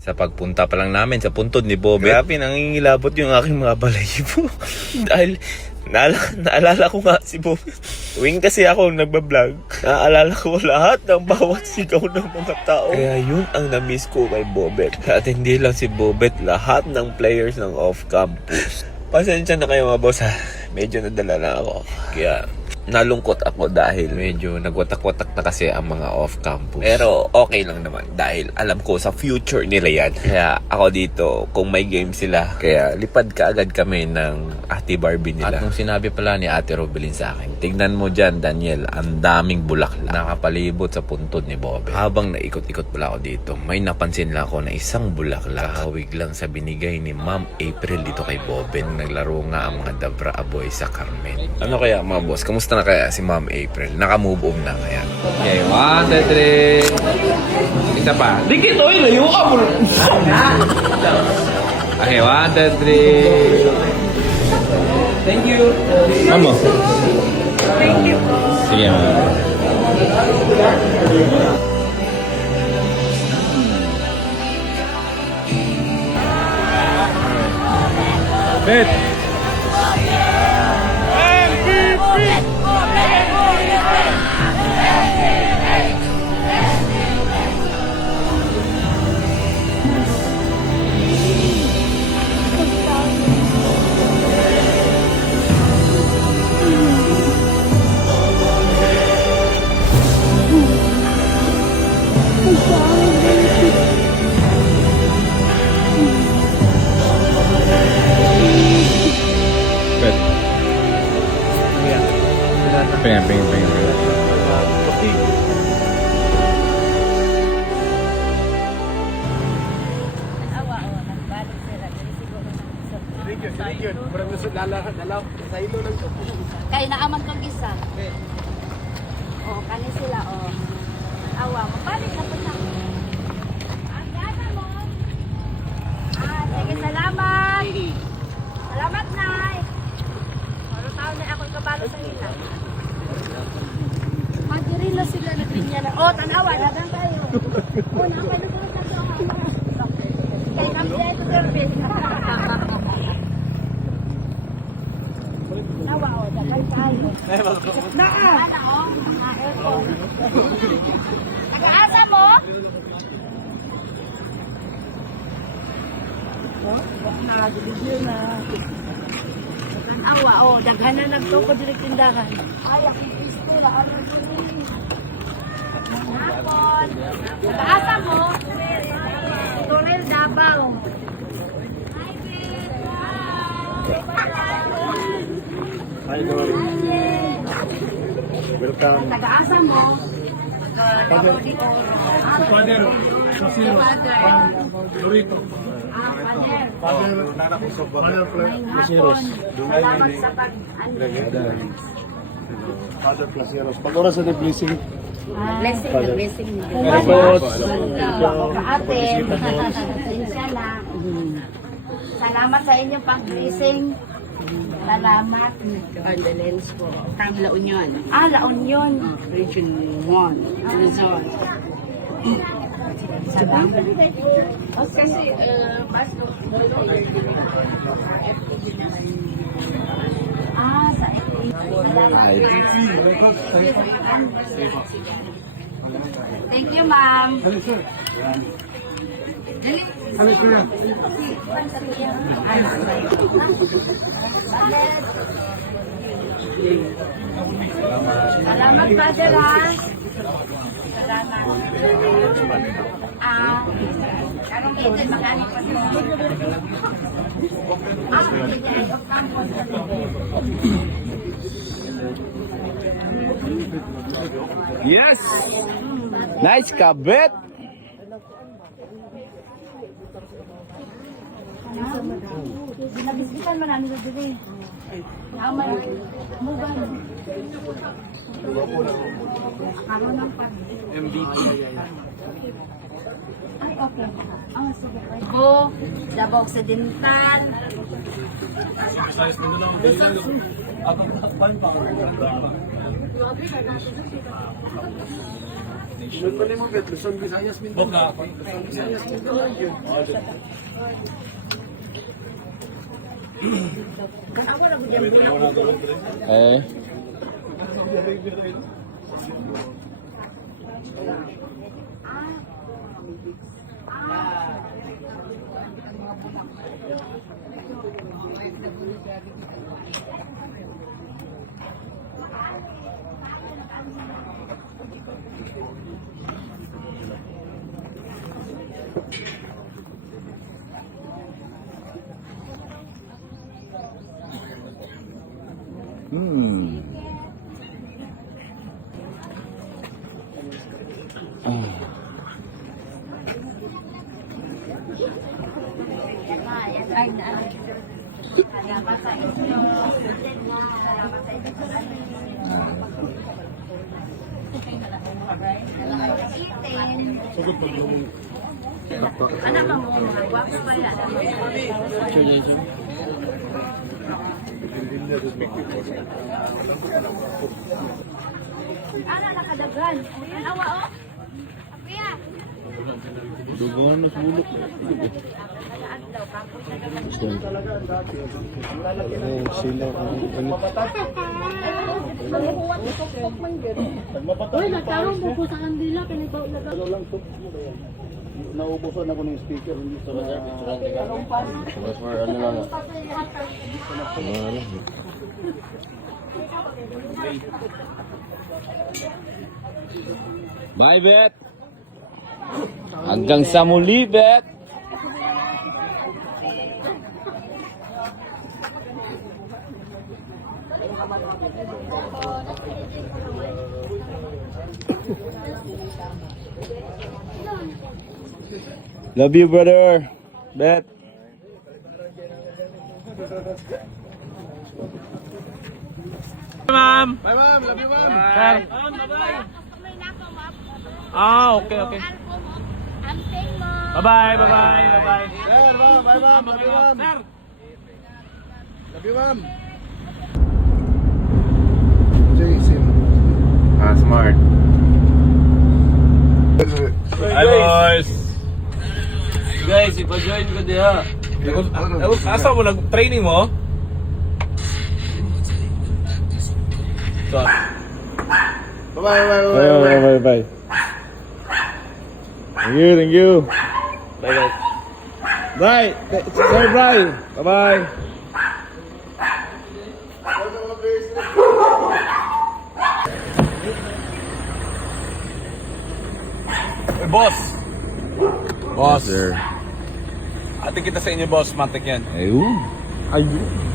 Sa pagpunta pa lang namin sa puntod ni Bobet, grabe nangingilabot yung aking mga balahibo. Dahil naalala ko nga si Bobet. Tuwing kasi ako nagbablog, naalala ko lahat ng bawat sigaw ng mga tao. Kaya yun ang na-miss ko kay Bobet. At hindi lang si Bobet, lahat ng players ng off-campus. Pasensya na kayo mga boss ha. Medyo nadala na ako. Kaya nalungkot ako dahil medyo nagwatak-watak na kasi ang mga off-campus. Pero okay lang naman dahil alam ko sa future nila yan. Kaya ako dito, kung may game sila, kaya lipad ka agad kami ng Ate Barbie nila. At nung sinabi pala ni Ate Robilin sa akin, tignan mo dyan Daniel, ang daming bulaklak nakapalibot sa puntod ni Bobet. Habang naikot-ikot pala ako dito, may napansin lang ako na isang bulaklak kahawig lang sa binigay ni Ma'am April dito kay Bobet. Naglaro nga ang mga Dabra Aboy sa Carmen. Ano kaya mga boss, kamusta na kaya si Ma'am April? Naka-move on na kaya? Okay, 1, 2, 3. Isa pa. Dikit, oy, layo ka mo. Okay, 1, 2, 3. Thank you. Mamo. Thank you po. Sige, ma'am. Bet. Pengen. Thank you. Parang nasa dalaw. Sa ilo lang to. Kaya naaman kong isa. Oo, kani sila, oo. Awa, mabalik na po na. Ang gana mo. Sige, salamat. Salamat, Nay. Ano taon na ako kabalo sa hila. Magdirila sila na grinya na. Oh, tanawa, lagang tayo. Oh, nakaluto na sa kaya namin ito service. Nawa, oh, dagan tayo. Naa! Aircon. Nag-aasa mo? Nag-video na. Awa, oh, daghan na nagtuko direct tindahan. Ay, ang isto na. Hapon. Nag-aasa mo? Turel Davao. Hi, Dory. Welcome. Nag-aasa mo? Father. Sasiro. Dorito. Father. Father. Father. Hapon. Salamat sa pag-ano. Father Placeros. Pag oras sa blessing. Blessing, the blessing. Kaatin. Pasensya na. Salamat sa inyong pag-blessing. Salamat. Condolence po. From La Union. La Union. Region 1. Luzon. Salamat. Kasi, mas Sa Thank you, ma'am. Dali. Salamat, Father, ha? Salamat. Karong ito, magkano pa sila? Yes! Nice kabet! Binabisbitan mo namin sa dili. Naman. Mugan. Ako ng pag. MVP. Ay, okay. Sige. Go. Davao Occidental. Doon pa naman bet, Luzon, Visayas, Mindanao. Luzon, Visayas, Mindanao yun. Eh. Hmm. Anak mo mga guwapo pa yan. Ana nakadagan. Ang awa oh. Kuya. Dugungan na sa bulok. Uy, nagtarong po po sa kandila. Kinibaw na Ano lang to? Naubusan ako ng speaker, hindi sa Mas for ano lang. Bye, Bet. Hanggang sa muli, Bet. Love you, brother. Bet. Ma'am! Bye ma'am, love you ma'am. Sir! Ah, okay, okay. Amping mo. Bye-bye, bye-bye, bye-bye. Sir, ma'am, bye ma'am, love you ma'am. Sir! Love you ma'am. Jason. Ah, smart. Hi, boys! Guys, ipa-join ko diha. Asa mo, nag-training mo? Bye. Bye. Thank you. Bye, guys. Bye. Say bye. Bye-bye. Hey, boss! Boss! Sir. Ate kita sa inyo, boss. Mantik yan. Ayun. Ayun.